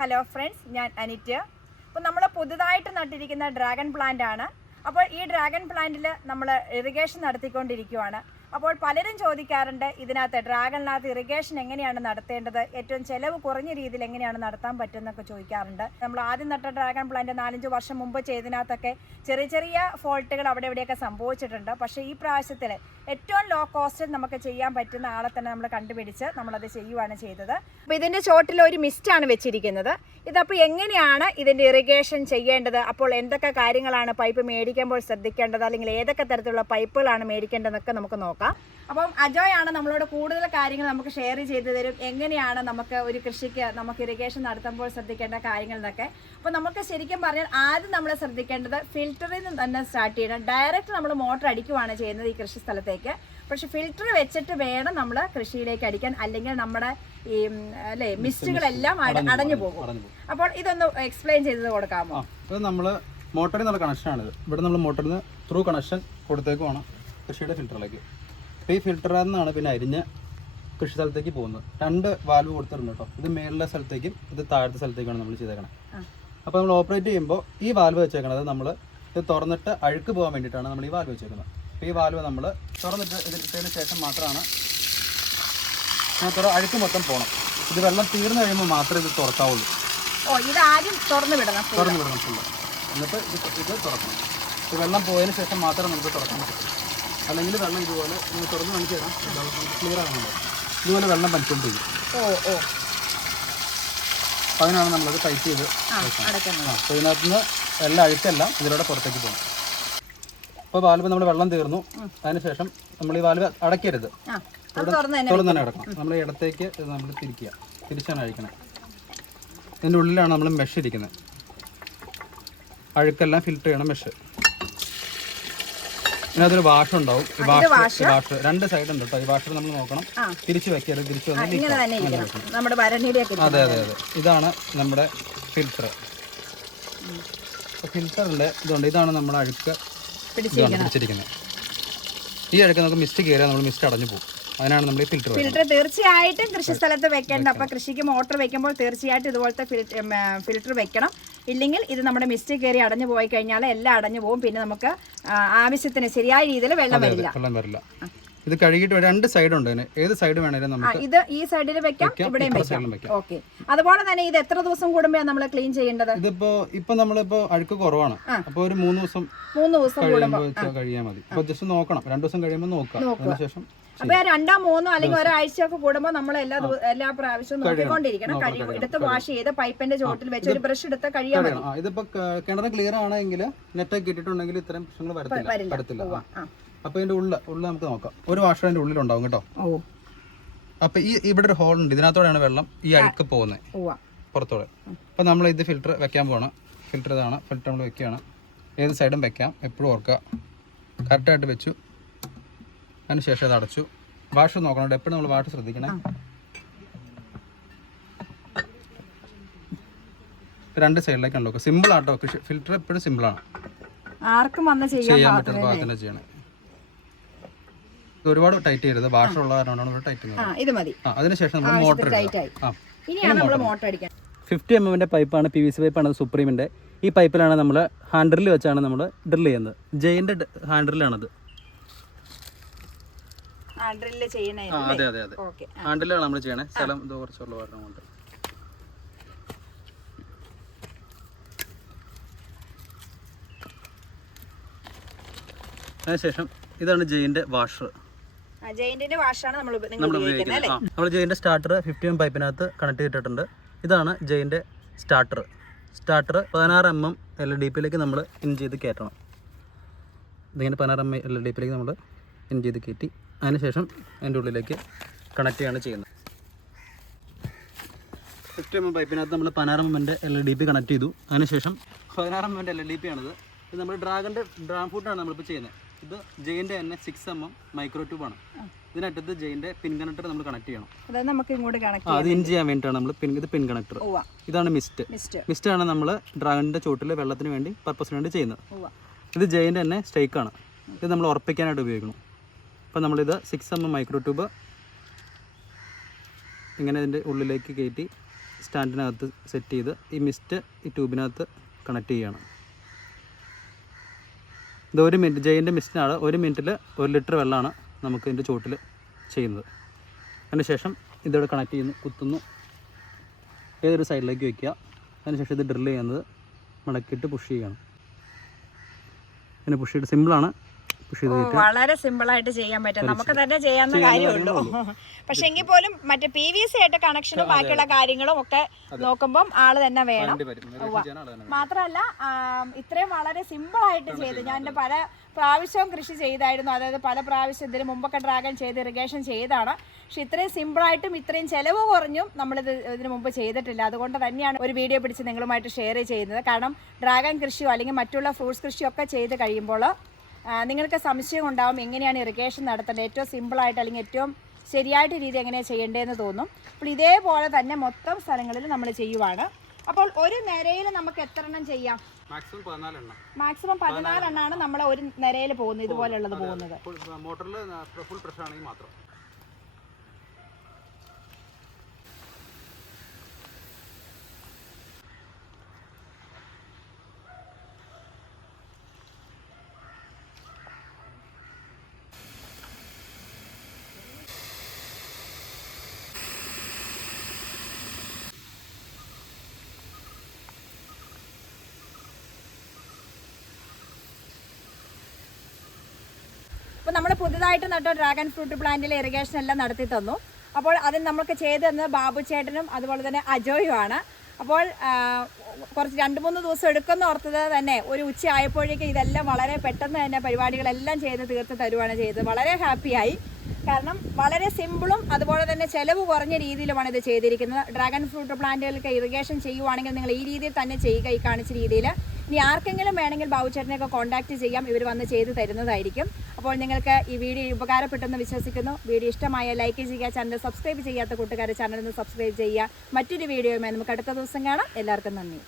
Hello friends ഞാൻ അനിറ്റ് അപ്പോൾ നമ്മൾ പുതുതായിട്ട് നട്ടിരിക്കുന്ന ഡ്രാഗൺ പ്ലാന്റ് ആണ്. അപ്പോൾ ഈ ഡ്രാഗൺ പ്ലാന്റിൽ നമ്മൾ ഇറിഗേഷൻ നടത്തിക്കൊണ്ടിരിക്കുവാണ്. അപ്പോൾ പലരും ചോദിക്കാറുണ്ട് ഇതിനകത്ത് ഡ്രാഗണിനകത്ത് ഇറിഗേഷൻ എങ്ങനെയാണ് നടത്തേണ്ടത്? ഏറ്റവും ചെലവ് കുറഞ്ഞ രീതിയിൽ എങ്ങനെയാണ് നടത്താൻ പറ്റുന്നൊക്കെ ചോദിക്കാറുണ്ട്. നമ്മൾ ആദ്യം നട്ട ഡ്രാഗൺ പ്ലാന്റ് നാലഞ്ച് വർഷം മുമ്പ് ചെയ്തതിനകത്തൊക്കെ ചെറിയ ചെറിയ ഫോൾട്ടുകൾ അവിടെ എവിടെയൊക്കെ സംഭവിച്ചിട്ടുണ്ട്. പക്ഷേ ഈ പ്രാവശ്യത്തിൽ ഏറ്റവും ലോ കോസ്റ്റിൽ നമുക്ക് ചെയ്യാൻ പറ്റുന്ന ആളെ തന്നെ നമ്മൾ കണ്ടുപിടിച്ച് നമ്മളത് ചെയ്യുവാണ് ചെയ്തത്. അപ്പോൾ ഇതിന്റെ ചോട്ടിൽ ഒരു മിസ്റ്റാണ് വെച്ചിരിക്കുന്നത്. ഇതപ്പോൾ എങ്ങനെയാണ് ഇതിന്റെ ഇറിഗേഷൻ ചെയ്യേണ്ടത്? അപ്പോൾ എന്തൊക്കെ കാര്യങ്ങളാണ് പൈപ്പ് മേടിക്കുമ്പോൾ ശ്രദ്ധിക്കേണ്ടത്? അല്ലെങ്കിൽ ഏതൊക്കെ തരത്തിലുള്ള പൈപ്പുകളാണ് മേടിക്കേണ്ടതെന്നൊക്കെ നമുക്ക് നോക്കാം. അപ്പം അജോയാണ് നമ്മളോട് കൂടുതൽ കാര്യങ്ങൾ നമുക്ക് ഷെയർ ചെയ്തു തരും. എങ്ങനെയാണ് നമുക്ക് ഒരു കൃഷിക്ക് നമുക്ക് ഇറിഗേഷൻ നടത്തുമ്പോൾ ശ്രദ്ധിക്കേണ്ട കാര്യങ്ങൾ എന്നൊക്കെ അപ്പോൾ നമുക്ക് ശരിക്കും പറഞ്ഞാൽ ആദ്യം നമ്മൾ ശ്രദ്ധിക്കേണ്ടത് ഫിൽറ്ററിൽ നിന്ന് തന്നെ സ്റ്റാർട്ട് ചെയ്യണം. ഡയറക്റ്റ് നമ്മൾ മോട്ടർ അടിക്കുവാണ് ചെയ്യുന്നത് ഈ കൃഷി സ്ഥലത്തേക്ക്. പക്ഷെ ഫിൽറ്റർ വെച്ചിട്ട് വേണം നമ്മൾ കൃഷിയിലേക്ക് അടിക്കാൻ. അല്ലെങ്കിൽ നമ്മുടെ ഈ അല്ലേ മിസ്റ്റുകളെല്ലാം അടഞ്ഞു പോകും അപ്പോൾ ഇതൊന്ന് എക്സ്പ്ലെയിൻ ചെയ്ത് കൊടുക്കാമോ? ഇത് നമ്മൾ മോട്ടറിൽ നിന്നുള്ള കണക്ഷനാണിത് ഇവിടെ നമ്മൾ മോട്ടറിൽ നിന്ന് ത്രൂ കണക്ഷൻ കൊടുത്തേക്കുവാണ് കൃഷിയുടെ ഫിൽറ്ററിലേക്ക് അപ്പോൾ ഈ ഫിൽറ്ററിൽ നിന്നാണ് പിന്നെ അരിഞ്ഞ് കൃഷി സ്ഥലത്തേക്ക് പോകുന്നത്. രണ്ട് വാൽവ് കൊടുത്തിട്ടുണ്ട് കേട്ടോ. ഇത് മേളിലെ സ്ഥലത്തേക്കും ഇത് താഴത്തെ സ്ഥലത്തേക്കാണ് നമ്മൾ ചെയ്തേക്കണത് അപ്പോൾ നമ്മൾ ഓപ്പറേറ്റ് ചെയ്യുമ്പോൾ ഈ വാൽവ് വെച്ചേക്കണത് നമ്മൾ ഇത് തുറന്നിട്ട് അഴുക്ക് പോകാൻ വേണ്ടിയിട്ടാണ് നമ്മൾ ഈ വാൽവ് വെച്ചേക്കുന്നത്. അപ്പോൾ ഈ വാൽവ് നമ്മൾ തുറന്നിട്ട് ഇതിട്ടതിന് ശേഷം മാത്രമാണ് ഇതിനകത്ത് അഴുക്ക് മൊത്തം പോകണം ഇത് വെള്ളം തീർന്നു കഴിയുമ്പോൾ മാത്രമേ ഇത് തുറക്കാവുള്ളൂ. തുറന്നു വിടണം full. തുറന്നു വിടണം ഫുള്ള് എന്നിട്ട് ഇത് ഇത് തുറക്കണം. ഇത് വെള്ളം പോയതിന് ശേഷം മാത്രമേ നമുക്ക് തുറക്കാൻ പറ്റൂ അല്ലെങ്കിൽ വെള്ളം ഇതുപോലെ നിങ്ങൾ തുറന്ന് കാണിച്ചു തരാം. ക്ലിയർ ആകുന്നുണ്ട് ഇതുപോലെ വെള്ളം പനിച്ചുകൊണ്ടിരിക്കും ഓ ഓ. അതിനാണ് നമ്മളത് ടൈറ്റ് ചെയ്ത് ആ അപ്പോൾ ഇതിനകത്ത് നിന്ന് എല്ലാ അഴുക്കെല്ലാം ഇതിലൂടെ പുറത്തേക്ക് പോകും. അപ്പോൾ വാൽവ് നമ്മൾ വെള്ളം തീർന്നു. അതിനുശേഷം നമ്മൾ ഈ വാൽവ് അടയ്ക്കരുത്. തുറന്ന് തന്നെ അടക്കണം നമ്മൾ ഇടത്തേക്ക് നമ്മൾ തിരിക്കുക. തിരിച്ചാണ് അഴിക്കണം. ഇതിന്റെ ഉള്ളിലാണ് നമ്മൾ മെഷ് ഇരിക്കുന്നത്. അഴുക്കെല്ലാം ഫിൽറ്റർ ചെയ്യണം മെഷ് ഇതിനകത്തൊരു വാഷ് ഉണ്ടാവും. ഈ വാഷ് വാഷ്? രണ്ട് സൈഡ് ഉണ്ട് കേട്ടോ ഈ വാഷ് നമ്മൾ നോക്കണം. തിരിച്ചു വെക്കരുത്. തിരിച്ചു വന്ന് ഇങ്ങനെ തന്നെ ഇരിക്കണം. നമ്മുടെ ഭരണിയുടെയൊക്കെ അതെ അതെ അതെ. ഇതാണ് നമ്മുടെ ഫിൽറ്റർ ഫിൽറ്ററിന്റെ ഇതുണ്ട്. ഇതാണ് നമ്മുടെ അഴുക്ക്. പിടിച്ചിരിക്കുന്നത്. ഈ അഴുക്ക് നമുക്ക് മിസ്റ്റ് കയറിയാൽ നമ്മൾ മിസ്റ്റ് അടഞ്ഞു പോകും. അതിനാണ് നമ്മൾ ഫിൽറ്റർ ഫിൽറ്റർ തീർച്ചയായിട്ടും കൃഷി സ്ഥലത്ത് വെക്കേണ്ട. അപ്പൊ കൃഷിക്ക് മോട്ടർ വെക്കുമ്പോൾ തീർച്ചയായിട്ടും ഇതുപോലത്തെ ഫിൽറ്റർ വെക്കണം. ഇല്ലെങ്കിൽ ഇത് നമ്മുടെ മിസ്റ്റ് കയറി അടഞ്ഞു പോയി കഴിഞ്ഞാൽ എല്ലാം അടഞ്ഞു പോകും. പിന്നെ നമുക്ക് ആവശ്യത്തിന് ശരിയായ രീതിയിൽ വെള്ളം വരില്ല. വെള്ളം വരില്ല. ഇത് കഴുകിയിട്ട് രണ്ട് സൈഡ് ഉണ്ട് ഏത് സൈഡ് വേണേലും നമുക്ക് ഇത് ഈ സൈഡിൽ വെക്കാം ഇവിടെയും വെക്കാം. ഓക്കെ. അതുപോലെ തന്നെ ഇത് എത്ര ദിവസം കൂടുമ്പോഴാണ് നമ്മൾ ക്ലീൻ ചെയ്യേണ്ടത്? ഇതിപ്പോ ഇപ്പൊ നമ്മളിപ്പോ അഴുക്ക് കുറവാണ്. അപ്പൊ ഒരു മൂന്ന് ദിവസം മൂന്ന് ദിവസം കഴിയുമ്പോൾ കഴിയാൽ മതി. അപ്പൊ ജസ്റ്റ് നോക്കണം. രണ്ടു ദിവസം കഴിയുമ്പോൾ നോക്കാം. അതിനുശേഷം അപ്പൊ ആ രണ്ടോ മൂന്നോ അല്ലെങ്കിൽ ഒരാഴ്ചയൊക്കെ കൂടുമ്പോൾ നമ്മൾ എല്ലാ എല്ലാ പ്രാവശ്യവും നോക്കിക്കൊണ്ടിരിക്കണം. കഴിയും എടുത്ത് വാഷ് ചെയ്ത് പൈപ്പിന്റെ ചോട്ടിൽ വെച്ച് ഒരു ബ്രഷ് എടുത്ത് കഴിയാൻ മതി. ഇതിപ്പോ കിണർ ക്ലിയർ ആണെങ്കിൽ നെറ്റൊക്കെ ഇട്ടിട്ടുണ്ടെങ്കിൽ ഇത്തരം പ്രശ്നങ്ങൾ വരത്തില്ല. അപ്പൊ ഇതിന്റെ ഉള്ള ഉള്ള നമുക്ക് നോക്കാം. ഒരു വാഷർ അതിന്റെ ഉള്ളിലുണ്ടാവും കേട്ടോ. അപ്പൊ ഈ ഇവിടെ ഒരു ഹോൾ ഉണ്ട്. ഇതിനകത്തോടെയാണ് വെള്ളം ഈ അഴുക്ക് പോകുന്നത്. പുറത്തോടെ. അപ്പൊ നമ്മൾ ഇത് ഫിൽറ്റർ വെക്കാൻ പോകണം ഫിൽറ്റർ ഇതാണ്. ഫിൽറ്റർ നമ്മൾ വെക്കുകയാണ്. ഏത് സൈഡും വെക്കാം. എപ്പോഴും ഓർക്കുക. കറക്റ്റായിട്ട് വെച്ചു. അതിന് ശേഷം അത് അടച്ചു. വാഷ് നോക്കണം എപ്പോഴും നമ്മൾ വാഷ് ശ്രദ്ധിക്കണേ? രണ്ട് സൈഡിലേക്കാണ് നോക്കുക സിമ്പിൾ ആട്ടോ. ഫിൽറ്റർ എപ്പോഴും സിമ്പിളാണ് ആർക്കും വന്ന് ചെയ്യാൻ പറ്റുന്ന ഭാഗത്തന്നെ ചെയ്യണം. ഇത് ഒരുപാട് ടൈറ്റ് ചെയ്യരുത്. ഭാഷ ഉള്ള കാരണമാണ് ടൈറ്റ് ആ ചെയ്യുന്നത്. ഇത് മതി. ആ അതിനുശേഷം നമ്മൾ മോട്ടർ ടൈറ്റ് ആയി. ഇനിയാണ് നമ്മൾ മോട്ടർ അടിക്കാൻ. ഫിഫ്റ്റി എം എമ്മിന്റെ പൈപ്പാണ് പി വി സി പൈപ്പാണ് സുപ്രീമിന്റെ ഈ പൈപ്പിലാണ് നമ്മൾ ഹാൻഡിൽ വെച്ചാണ് നമ്മൾ ഡ്രിൽ ചെയ്യുന്നത്. ജെയിന്റെ ഹാൻഡിലാണത് ഡ്രില്ല് ചെയ്യണേ ആ അതെ അതെ അതെ. ഓക്കെ നമ്മൾ ചെയ്യണേ. സ്ഥലം ഇത് കുറച്ചുള്ള കാരണം കൊണ്ട്. അതിനുശേഷം ഇതാണ് ജെയിന്റെ വാഷർ ജെയിന്റെ വാഷാണ് നമ്മൾ നമ്മൾ ഉപയോഗിക്കുന്നത് നമ്മൾ ജെയിന്റെ സ്റ്റാർട്ടർ ഫിഫ്റ്റി എം പൈപ്പിനകത്ത് കണക്ട് ചെയ്തിട്ടുണ്ട്. ഇതാണ് ജെയിന്റെ സ്റ്റാർട്ടർ സ്റ്റാർട്ടർ പതിനാറ് എം എം എൽ ഡി പിയിലേക്ക് നമ്മൾ ഇൻ ചെയ്ത് കയറ്റണം ഇതിങ്ങനെ പതിനാറ് എം എൽ ഡി പിയിലേക്ക് നമ്മൾ ഇൻ ചെയ്ത് കയറ്റി അതിനുശേഷം അതിന്റെ ഉള്ളിലേക്ക് കണക്ട് ചെയ്യാണ് ചെയ്യുന്നത്. ഫിഫ്റ്റി എം എം പൈപ്പിനകത്ത് നമ്മൾ പതിനാറ് എം എമ്മിന്റെ എൽ ഡി പി കണക്ട് ചെയ്തു. അതിനുശേഷം പതിനാറ് എമ്മിന്റെ എൽ ഡി പി ആണിത്. ഇത് നമ്മൾ ഡ്രാഗന്റെ ഡ്രാം ഫുഡാണ് നമ്മളിപ്പോൾ ചെയ്യുന്നത്. ഇത് ജെയിന്റെ തന്നെ സിക്സ് എം എം മൈക്രോ ട്യൂബാണ് ഇതിനകത്ത് ജെയിന്റെ പിൻ കണക്ടർ നമ്മൾ കണക്ട് ചെയ്യണം. അതായത് നമുക്ക് ഇങ്ങോട്ട് കണക്ട് അത് ഇൻ ചെയ്യാൻ വേണ്ടിയിട്ടാണ് നമ്മൾ പിൻ ഇത് പിൻ കണക്ടർ ഇതാണ് മിസ്റ്റ് മിസ്റ്റ് ആണ് നമ്മൾ ഡ്രാഗണിന്റെ ചോട്ടിൽ വെള്ളത്തിന് വേണ്ടി പർപ്പസിന് വേണ്ടി ചെയ്യുന്നത്. ഇത് ജെയിന്റെ തന്നെ സ്റ്റേക്കാണ് ഇത് നമ്മൾ ഉറപ്പിക്കാനായിട്ട് ഉപയോഗിക്കണം. അപ്പോൾ നമ്മളിത് six M M micro tube ഇങ്ങനെ ഇതിന്റെ ഉള്ളിലേക്ക് കയറ്റി സ്റ്റാൻഡിനകത്ത് സെറ്റ് ചെയ്ത് ഈ മിസ്റ്റ് ഈ ട്യൂബിനകത്ത് കണക്ട് ചെയ്യണം. ഇത് ഒരു മിനിറ്റ് ജയിന്റെ മിസ്റ്റിനാണ് ഒരു മിനിറ്റിൽ ഒരു ലിറ്റർ വെള്ളമാണ് നമുക്ക് ഇതിന്റെ ചുവട്ടിൽ ചെയ്യുന്നത്. അതിനുശേഷം ഇതോടെ കണക്ട് ചെയ്യുന്നു കുത്തുന്നു. ഏതൊരു സൈഡിലേക്ക് വയ്ക്കുക അതിനുശേഷം ഇത് ഡ്രിൽ ചെയ്യുന്നത് മടക്കിയിട്ട് പുഷ് ചെയ്യണം. പിന്നെ പുഷ് ചെയ്ത് സിമ്പിളാണ് വളരെ സിമ്പിൾ ആയിട്ട് ചെയ്യാൻ പറ്റും. നമുക്ക് തന്നെ ചെയ്യാവുന്ന കാര്യമുള്ളൂ. പക്ഷെ എങ്കിൽ പോലും മറ്റേ പി വി സി ആയിട്ട് കണക്ഷനും ബാക്കിയുള്ള കാര്യങ്ങളും ഒക്കെ നോക്കുമ്പോൾ ആൾ തന്നെ വേണം. മാത്രമല്ല ഇത്രയും വളരെ സിമ്പിൾ ആയിട്ട് ചെയ്ത് ഞാൻ എന്റെ പല പ്രാവശ്യവും കൃഷി ചെയ്തായിരുന്നു. അതായത് പല പ്രാവശ്യം ഇതിന് മുമ്പൊക്കെ ഡ്രാഗൺ ചെയ്ത് ഇറിഗേഷൻ ചെയ്താണ്. പക്ഷെ ഇത്രയും സിമ്പിളായിട്ടും ഇത്രയും ചിലവ് കുറഞ്ഞും നമ്മളിത് ഇതിന് മുമ്പ് ചെയ്തിട്ടില്ല. അതുകൊണ്ട് തന്നെയാണ് ഒരു വീഡിയോ പിടിച്ച് നിങ്ങളുമായിട്ട് ഷെയർ ചെയ്യുന്നത്. കാരണം ഡ്രാഗൺ കൃഷിയോ അല്ലെങ്കിൽ മറ്റുള്ള ഫ്രൂട്ട്സ് കൃഷിയോ ഒക്കെ ചെയ്ത് കഴിയുമ്പോൾ നിങ്ങൾക്ക് സംശയം ഉണ്ടാവും എങ്ങനെയാണ് ഇറിഗേഷൻ നടത്തേണ്ടത്? ഏറ്റവും സിമ്പിളായിട്ട് അല്ലെങ്കിൽ ഏറ്റവും ശരിയായിട്ട് രീതി എങ്ങനെയാണ് ചെയ്യേണ്ടതെന്ന് തോന്നും. അപ്പോൾ ഇതേപോലെ തന്നെ മൊത്തം സ്ഥലങ്ങളിൽ നമ്മൾ ചെയ്യുവാണ്. അപ്പോൾ ഒരു നിരയിൽ നമുക്ക് എത്ര എണ്ണം ചെയ്യാം? മാക്സിമം പതിനാലെണ്ണം മാക്സിമം പതിനാലെണ്ണമാണ് നമ്മൾ ഒരു നിരയിൽ പോകുന്നത് ഇതുപോലുള്ളത് പോകുന്നത്. മോട്ടറിൽ ഫുൾ പ്രഷർ ആണെങ്കിൽ മാത്രം. അപ്പോൾ നമ്മൾ പുതുതായിട്ട് നട്ട ഡ്രാഗൺ ഫ്രൂട്ട് പ്ലാന്റിൽ ഇറിഗേഷൻ എല്ലാം നടത്തി തന്നു. അപ്പോൾ അതിന് നമുക്ക് ചെയ്തു തന്നത് ബാബു ചേട്ടനും അതുപോലെ തന്നെ അജോയുമാണ് അപ്പോൾ കുറച്ച് രണ്ട് മൂന്ന് ദിവസം എടുക്കുന്ന ഓർത്തത് തന്നെ. ഒരു ഉച്ച ആയപ്പോഴേക്കും ഇതെല്ലാം വളരെ പെട്ടെന്ന് തന്നെ പരിപാടികളെല്ലാം ചെയ്ത് തീർത്ത് തരുവാണ് ചെയ്തത്. വളരെ ഹാപ്പിയായി കാരണം വളരെ സിമ്പിളും അതുപോലെ തന്നെ ചിലവ് കുറഞ്ഞ രീതിയിലുമാണ് ഇത് ചെയ്തിരിക്കുന്നത്. ഡ്രാഗൺ ഫ്രൂട്ട് പ്ലാന്റുകൾക്ക് ഇറിഗേഷൻ ചെയ്യുവാണെങ്കിൽ നിങ്ങൾ ഈ രീതിയിൽ തന്നെ ചെയ്യുക ഈ കാണിച്ച രീതിയിൽ ഇനി ആർക്കെങ്കിലും വേണമെങ്കിൽ ബാബുചേട്ടനെയൊക്കെ കോൺടാക്ട് ചെയ്യാം. ഇവർ വന്ന് ചെയ്ത് തരുന്നതായിരിക്കും. അപ്പോൾ നിങ്ങൾക്ക് ഈ വീഡിയോ ഉപകാരപ്പെട്ടെന്ന് വിശ്വസിക്കുന്നു. വീഡിയോ ഇഷ്ടമായ ലൈക്ക് ചെയ്യുക ചാനൽ സബ്സ്ക്രൈബ് ചെയ്യാത്ത കൂട്ടുകാരെ ചാനൽ ഒന്ന് സബ്സ്ക്രൈബ് ചെയ്യുക. മറ്റൊരു വീഡിയോയുമായി നമുക്ക് അടുത്ത ദിവസം കാണാം. എല്ലാവർക്കും നന്ദി.